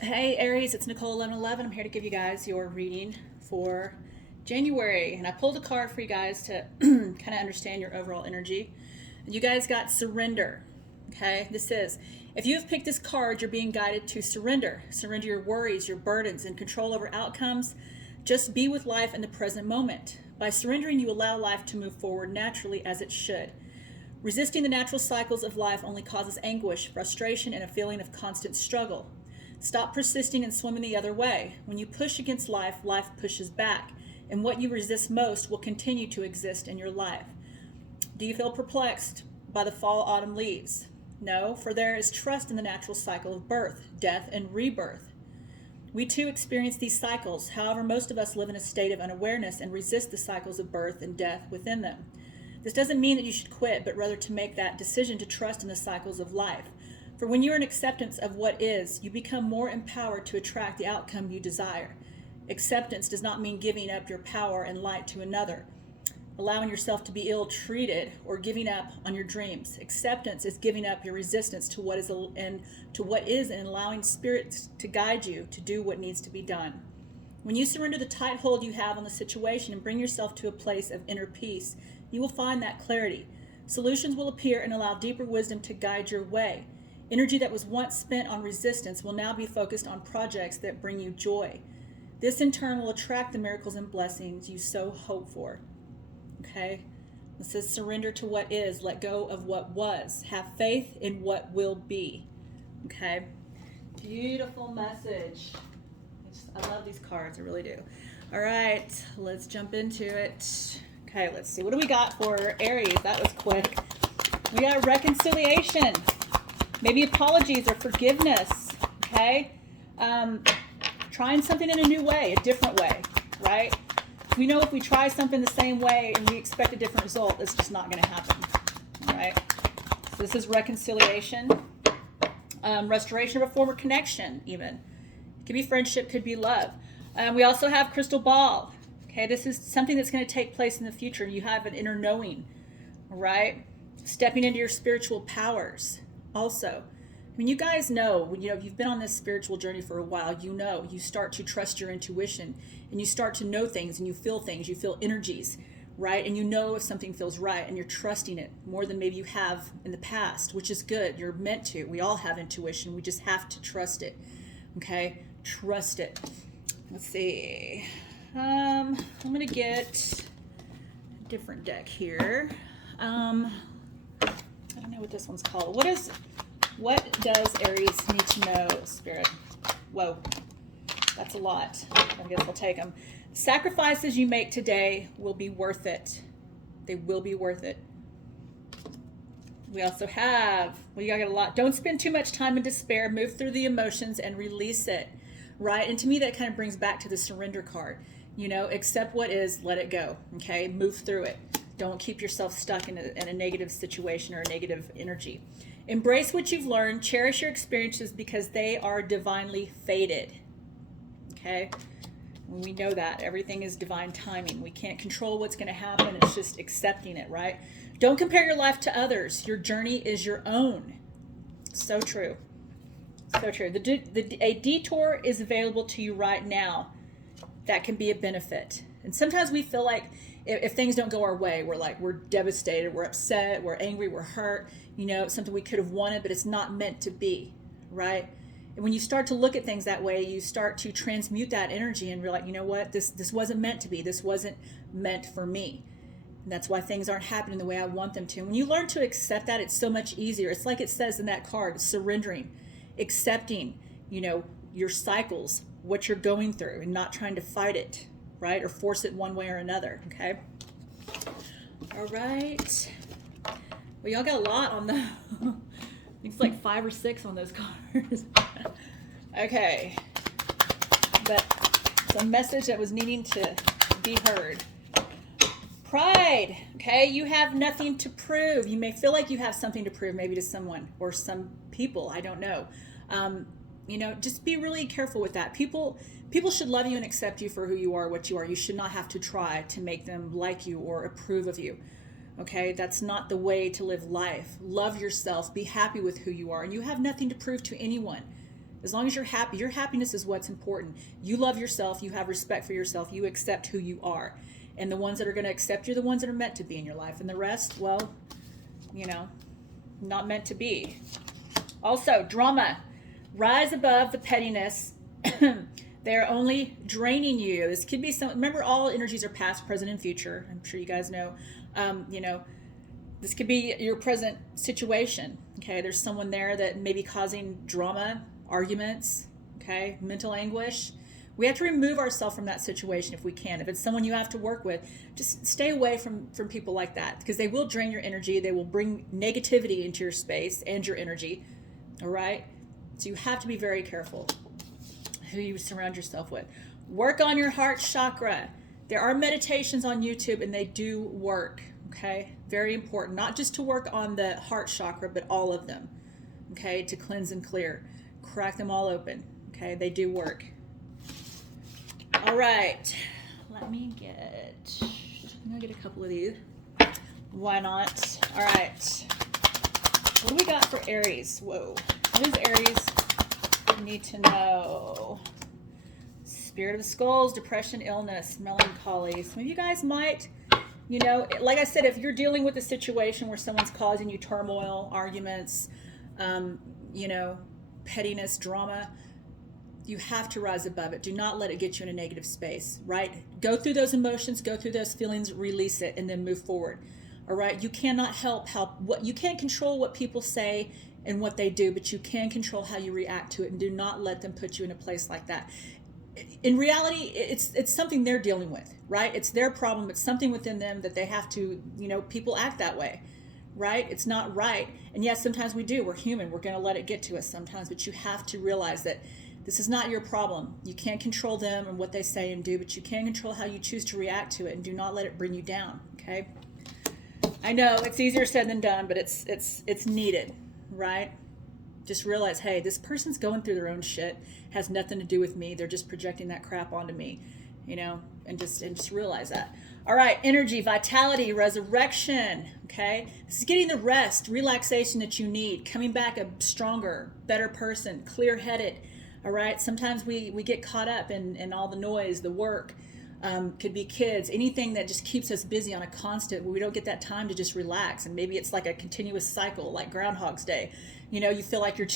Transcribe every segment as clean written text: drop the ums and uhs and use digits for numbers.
Hey Aries, it's Nicole 1111. I'm here to give you guys your reading for January. And I pulled a card for you guys to kind of understand your overall energy. And you guys got surrender. Okay, this is if you have picked this card, you're being guided to surrender. Surrender your worries, your burdens, and control over outcomes. Just be with life in the present moment. By surrendering, you allow life to move forward naturally as it should. Resisting the natural cycles of life only causes anguish, frustration, and a feeling of constant struggle. Stop persisting and swimming the other way. When you push against life, life pushes back, and what you resist most will continue to exist in your life. Do you feel perplexed by the fall autumn leaves? No, for there is trust in the natural cycle of birth, death, and rebirth. We too experience these cycles. However, most of us live in a state of unawareness and resist the cycles of birth and death within them. This doesn't mean that you should quit, but rather to make that decision to trust in the cycles of life. For when you're in acceptance of what is, you become more empowered to attract the outcome you desire. Acceptance does not mean giving up your power and light to another, allowing yourself to be ill-treated, or giving up on your dreams. Acceptance is giving up your resistance to what is and allowing spirit to guide you to do what needs to be done. When you surrender the tight hold you have on the situation and bring yourself to a place of inner peace, you will find that clarity. Solutions will appear and allow deeper wisdom to guide your way. Energy that was once spent on resistance will now be focused on projects that bring you joy. This in turn will attract the miracles and blessings you so hope for. Okay? This says surrender to what is, let go of what was, have faith in what will be. Okay? Beautiful message. I love these cards, I really do. All right, let's jump into it. Okay, let's see. What do we got for Aries? That was quick. We got reconciliation. Maybe apologies or forgiveness, okay? Trying something in a new way, a different way, right? We know if we try something the same way and we expect a different result, it's just not going to happen, all right? So this is reconciliation. Restoration of a former connection, even. It could be friendship, could be love. We also have crystal ball. Okay, this is something that's going to take place in the future. You have an inner knowing, all right? Stepping into your spiritual powers. Also, I mean, you guys know, if you've been on this spiritual journey for a while, you start to trust your intuition and you start to know things and you feel energies, right? And you know if something feels right and you're trusting it more than maybe you have in the past, which is good. You're meant to. We all have intuition. We just have to trust it, okay? Trust it. Let's see. I'm going to get a different deck here. I don't know what this one's called. What does Aries need to know, Spirit? Whoa, that's a lot. I guess I'll take them. Sacrifices you make today will be worth it. They will be worth it. We also have, I got a lot. Don't spend too much time in despair. Move through the emotions and release it, right? And to me, that kind of brings back to the surrender card. Accept what is, let it go, okay? Move through it. Don't keep yourself stuck in a negative situation or a negative energy. Embrace what you've learned. Cherish your experiences because they are divinely fated. Okay? We know that. Everything is divine timing. We can't control what's going to happen. It's just accepting it, right? Don't compare your life to others. Your journey is your own. So true. So true. A detour is available to you right now that can be a benefit. And sometimes we feel like if things don't go our way, we're devastated, we're upset, we're angry, we're hurt. It's something we could have wanted, but it's not meant to be, right? And when you start to look at things that way, you start to transmute that energy and realize, you know what, this wasn't meant to be. This wasn't meant for me. And that's why things aren't happening the way I want them to. And when you learn to accept that, it's so much easier. It's like it says in that card, surrendering, accepting, your cycles, what you're going through, and not trying to fight it, right? Or force it one way or another, okay? All right. Well, y'all got a lot on the, I think it's like 5 or 6 on those cards. Okay. But it's a message that was needing to be heard. Pride, okay? You have nothing to prove. You may feel like you have something to prove, maybe to someone or some people, I don't know. Just be really careful with that. People should love you and accept you for who you are, what you are. You should not have to try to make them like you or approve of you. Okay, that's not the way to live life. Love yourself, be happy with who you are, and you have nothing to prove to anyone. As long as you're happy, your happiness is what's important. You love yourself, you have respect for yourself, you accept who you are. And the ones that are going to accept you are the ones that are meant to be in your life. And the rest, well, not meant to be. Also, drama. Rise above the pettiness. They're only draining you. This could be remember, all energies are past, present, and future. I'm sure you guys know. This could be your present situation. Okay, there's someone there that may be causing drama, arguments, okay, mental anguish. We have to remove ourselves from that situation if we can. If it's someone you have to work with, just stay away from people like that, because they will drain your energy. They will bring negativity into your space and your energy. All right? So you have to be very careful who you surround yourself with. Work on your heart chakra. There are meditations on YouTube, and they do work. Okay? Very important. Not just to work on the heart chakra, but all of them. Okay? To cleanse and clear. Crack them all open. Okay? They do work. All right, let me get a couple of these. Why not? All right, what do we got for Aries? Whoa, what does Aries need to know? Spirit of the Skulls, depression, illness, melancholy. Some of you guys might, like I said, if you're dealing with a situation where someone's causing you turmoil, arguments, pettiness, drama, you have to rise above it. Do not let it get you in a negative space, right? Go through those emotions, go through those feelings, release it, and then move forward. All right? You cannot you can't control what people say and what they do, but you can control how you react to it, and do not let them put you in a place like that. In reality, it's something they're dealing with, right? It's their problem. It's something within them that they have to, people act that way, right? It's not right. And yes, sometimes we do. We're human. We're going to let it get to us sometimes, but you have to realize that this is not your problem. You can't control them and what they say and do, but you can control how you choose to react to it, and do not let it bring you down, okay? I know it's easier said than done, but it's needed, right? Just realize, hey, this person's going through their own shit, has nothing to do with me. They're just projecting that crap onto me, and just realize that. All right, energy, vitality, resurrection, okay? This is getting the rest, relaxation that you need, coming back a stronger, better person, clear-headed. All right. Sometimes we get caught up in all the noise, the work, could be kids, anything that just keeps us busy on a constant, where we don't get that time to just relax. And maybe it's like a continuous cycle, like Groundhog's Day. You feel like you're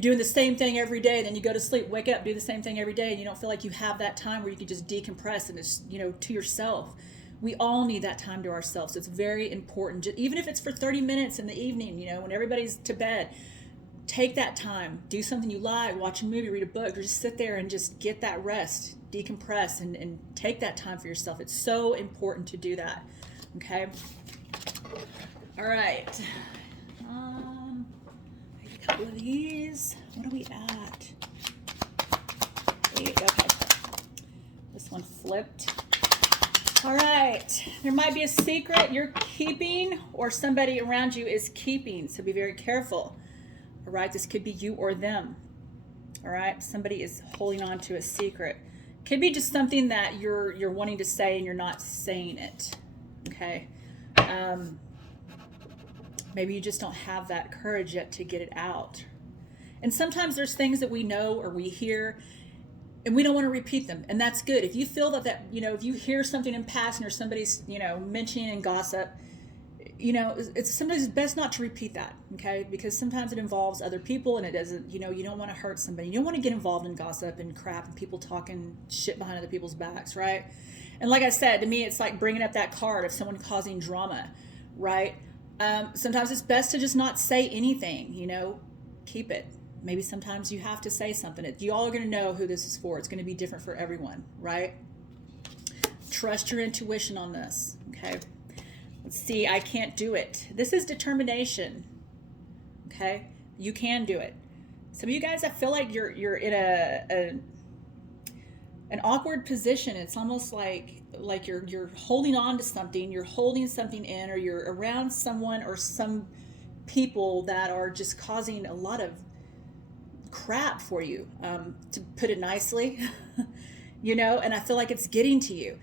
doing the same thing every day. Then you go to sleep, wake up, do the same thing every day. And you don't feel like you have that time where you can just decompress and it's, to yourself. We all need that time to ourselves. It's very important. Even if it's for 30 minutes in the evening, when everybody's to bed. Take that time, do something you like, watch a movie, read a book, or just sit there and just get that rest, decompress, and take that time for yourself. It's so important to do that, okay? All right. A couple of these. What are we at? 8, okay. This one flipped. All right. There might be a secret you're keeping or somebody around you is keeping, so be very careful. All right, this could be you or them. All right, somebody is holding on to a secret. Could be just something that you're wanting to say and you're not saying it. Okay, maybe you just don't have that courage yet to get it out. And sometimes there's things that we know or we hear, and we don't want to repeat them, and that's good. If you feel that if you hear something in passing or somebody's mentioning in gossip, it's sometimes best not to repeat that, okay? Because sometimes it involves other people, and it doesn't, you don't want to hurt somebody. You don't want to get involved in gossip and crap and people talking shit behind other people's backs, right? And like I said, to me, it's like bringing up that card of someone causing drama, right? Sometimes it's best to just not say anything, keep it. Maybe sometimes you have to say something. You all are going to know who this is for. It's going to be different for everyone, right? Trust your intuition on this, okay? Let's see, I can't do it. This is determination, okay? You can do it. Some of you guys, I feel like you're in an awkward position. It's almost like you're holding on to something, you're holding something in, or you're around someone or some people that are just causing a lot of crap for you, to put it nicely, and I feel like it's getting to you.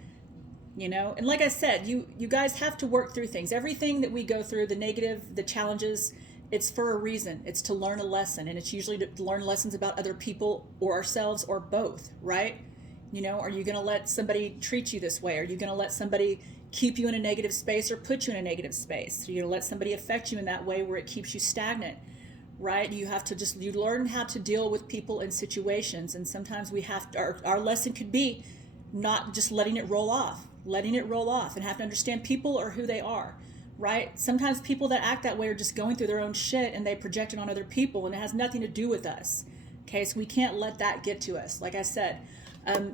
And like I said, you guys have to work through things. Everything that we go through, the negative, the challenges, it's for a reason. It's to learn a lesson, and it's usually to learn lessons about other people or ourselves or both, right? You know, are you going to let somebody treat you this way? Are you going to let somebody keep you in a negative space or put you in a negative space? Are you going to let somebody affect you in that way where it keeps you stagnant, right? You have to you learn how to deal with people and situations, and sometimes we have to, our lesson could be not just letting it roll off, and have to understand people are who they are, right? Sometimes people that act that way are just going through their own shit and they project it on other people, and it has nothing to do with us. Okay, so we can't let that get to us. Like I said,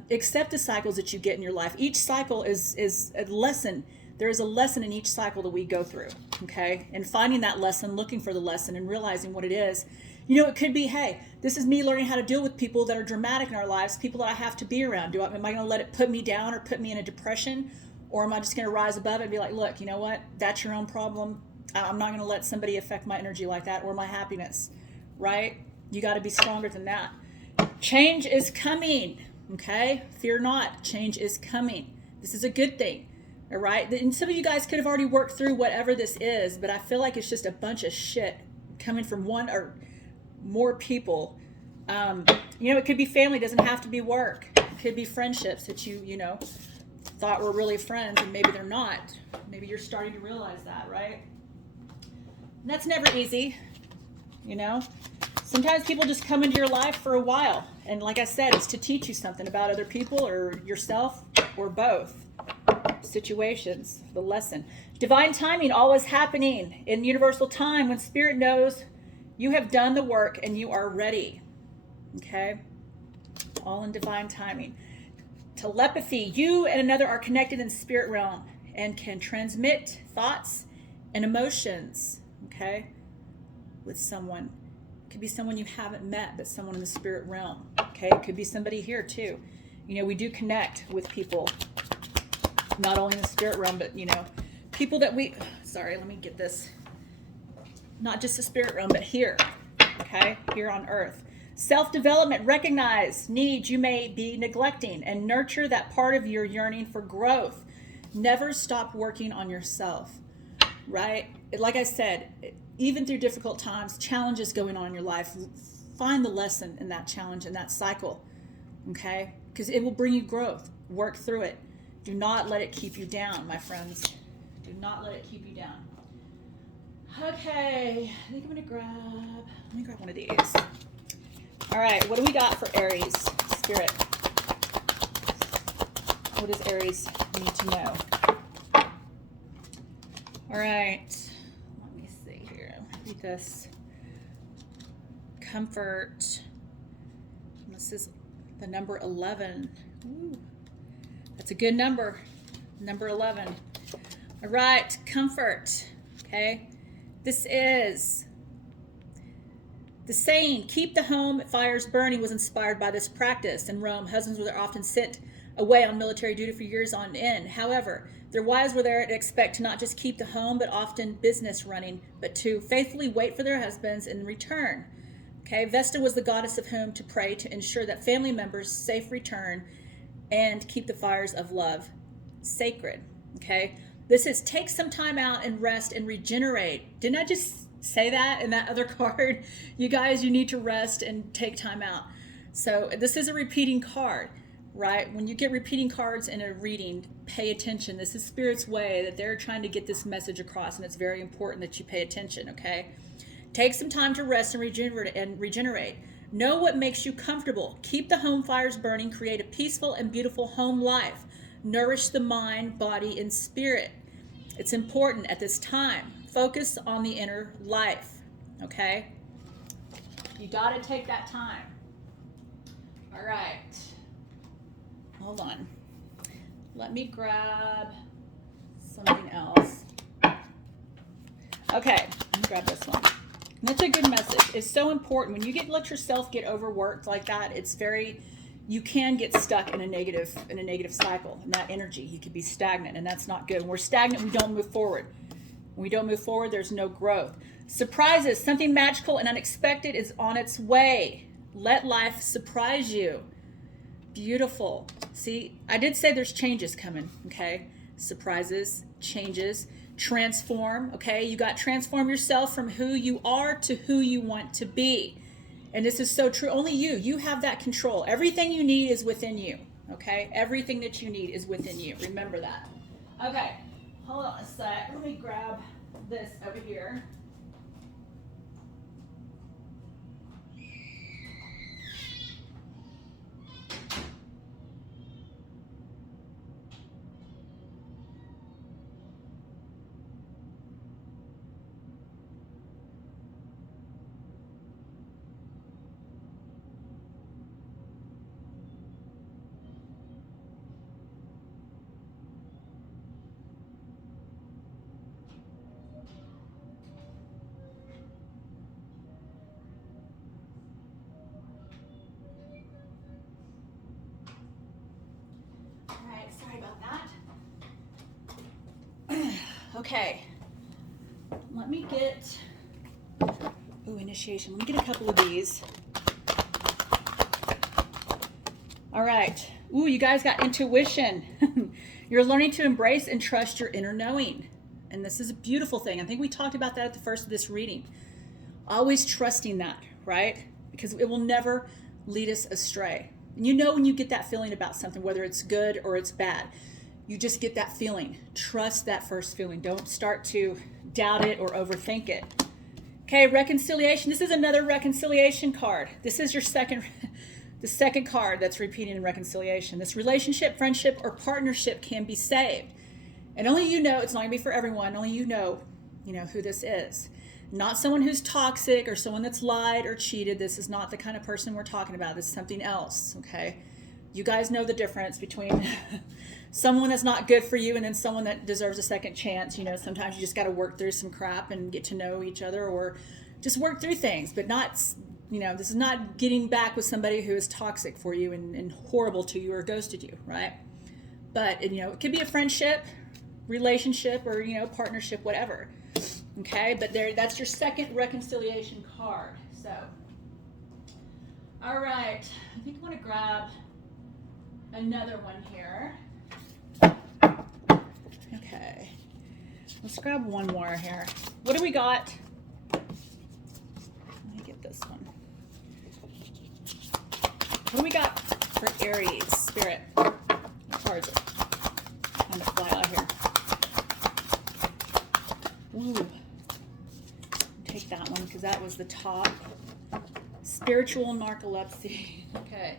accept the cycles that you get in your life. Each cycle is a lesson. There is a lesson in each cycle that we go through, okay? And finding that lesson, looking for the lesson, and realizing what it is. You know, it could be, hey, this is me learning how to deal with people that are dramatic in our lives, people that I have to be around. Am I going to let it put me down or put me in a depression? Or am I just going to rise above it and be like, look, you know what? That's your own problem. I'm not going to let somebody affect my energy like that or my happiness, right? You got to be stronger than that. Change is coming. Okay, fear not, change is coming. This is a good thing, all right? And some of you guys could have already worked through whatever this is, but I feel like it's just a bunch of shit coming from one or more people. You know, it could be family, it doesn't have to be work. It could be friendships that you know, thought were really friends and maybe they're not. Maybe you're starting to realize that, right? And that's never easy, you know? Sometimes people just come into your life for a while. And like I said, it's to teach you something about other people or yourself or both situations, the lesson. Divine timing, always happening in universal time when spirit knows you have done the work and you are ready. Okay? All in divine timing. Telepathy, you and another are connected in the spirit realm and can transmit thoughts and emotions, okay, with someone. Could be someone you haven't met, but someone in the spirit realm. Okay, it could be somebody here too. You know, we do connect with people, not only in the spirit realm, but you know, people that we. Sorry, let me get this. Not just the spirit realm, but here. Okay, here on Earth. Self-development. Recognize needs you may be neglecting and nurture that part of your yearning for growth. Never stop working on yourself. Right? Like I said, even through difficult times, challenges going on in your life, find the lesson in that challenge and that cycle, okay? Because it will bring you growth. Work through it. Do not let it keep you down, my friends. Do not let it keep you down. Okay, I think let me grab one of these. All right, what do we got for Aries? Spirit. What does Aries need to know? All right, let me see here. Read this. Comfort. This is the number 11. Ooh, that's a good number. Number 11. All right, comfort. Okay, this is the saying, keep the home fires burning, was inspired by this practice. In Rome, husbands were often sent away on military duty for years on end. However, their wives were there to expect to not just keep the home, but often business running, but to faithfully wait for their husbands in return. Okay, Vesta was the goddess of whom to pray to ensure that family members' safe return and keep the fires of love sacred. Okay, this is take some time out and rest and regenerate. Didn't I just say that in that other card? You guys, you need to rest and take time out. So this is a repeating card. Right? When you get repeating cards in a reading, pay attention. This is Spirit's way that they're trying to get this message across, and it's very important that you pay attention, okay? Take some time to rest and regenerate. Know what makes you comfortable. Keep the home fires burning. Create a peaceful and beautiful home life. Nourish the mind, body, and spirit. It's important at this time. Focus on the inner life, okay? You got to take that time. All right. Hold on. Let me grab something else. Okay, let me grab this one. And that's a good message. It's so important. When you let yourself get overworked like that, it's you can get stuck in a negative cycle. And that energy, you could be stagnant, and that's not good. When we're stagnant, we don't move forward. When we don't move forward, there's no growth. Surprises, something magical and unexpected is on its way. Let life surprise you. Beautiful. See, I did say there's changes coming, okay? Surprises, changes. transform, okay? You got to transform yourself from who you are to who you want to be. And this is so true. Only you have that control. Everything you need is within you, okay? Everything that you need is within you. Remember that. Okay, hold on a sec. Let me grab this over here. Okay, let me get, initiation. Let me get a couple of these. All right. You guys got intuition. You're learning to embrace and trust your inner knowing. And this is a beautiful thing. I think we talked about that at the first of this reading. Always trusting that, right? Because it will never lead us astray. And you know when you get that feeling about something, whether it's good or it's bad, you just get that feeling. Trust that first feeling. Don't start to doubt it or overthink it. Okay, reconciliation. This is another reconciliation card. This is your the second card that's repeating in reconciliation. This relationship, friendship, or partnership can be saved. And only you know, it's not going to be for everyone. Only you know who this is. Not someone who's toxic or someone that's lied or cheated. This is not the kind of person we're talking about. This is something else, okay? You guys know the difference between someone that's not good for you and then someone that deserves a second chance. Sometimes you just got to work through some crap and get to know each other, or just work through things, but not, this is not getting back with somebody who is toxic for you and horrible to you or ghosted you, right? But, it could be a friendship, relationship, or, partnership, whatever. Okay, but that's your second reconciliation card. So, all right, I think I want to grab another one here. Okay, let's grab one more here. What do we got? Let me get this one. What do we got for Aries, Spirit? What cards are trying to fly out here? Ooh. Take that one because that was the top. Spiritual narcolepsy. Okay.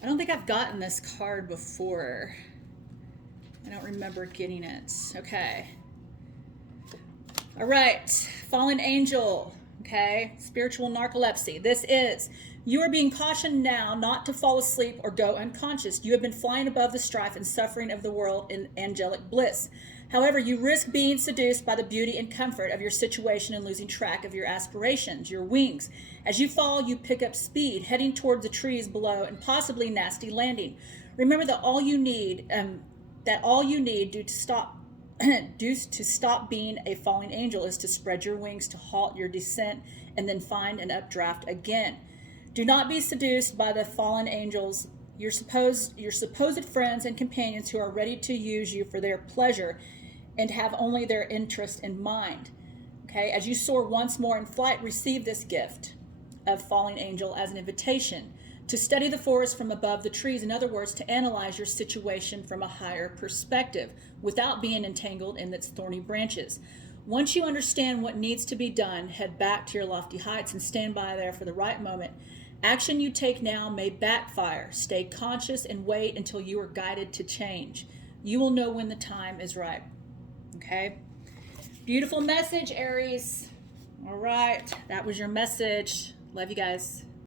I don't think I've gotten this card before. I don't remember getting it. Okay. All right. Fallen angel. Okay. Spiritual narcolepsy. This is, you are being cautioned now not to fall asleep or go unconscious. You have been flying above the strife and suffering of the world in angelic bliss. However, you risk being seduced by the beauty and comfort of your situation and losing track of your aspirations, your wings. As you fall, you pick up speed, heading toward the trees below and possibly nasty landing. Remember that all you need to stop being a falling angel is to spread your wings to halt your descent and then find an updraft again. Do not be seduced by the fallen angels, your supposed friends and companions who are ready to use you for their pleasure and have only their interest in mind. Okay, as you soar once more in flight, receive this gift of falling angel as an invitation to study the forest from above the trees. In other words, to analyze your situation from a higher perspective without being entangled in its thorny branches. Once you understand what needs to be done, head back to your lofty heights and stand by there for the right moment. Action you take now may backfire. Stay conscious and wait until you are guided to change. You will know when the time is right. Okay? Beautiful message, Aries. All right. That was your message. Love you guys.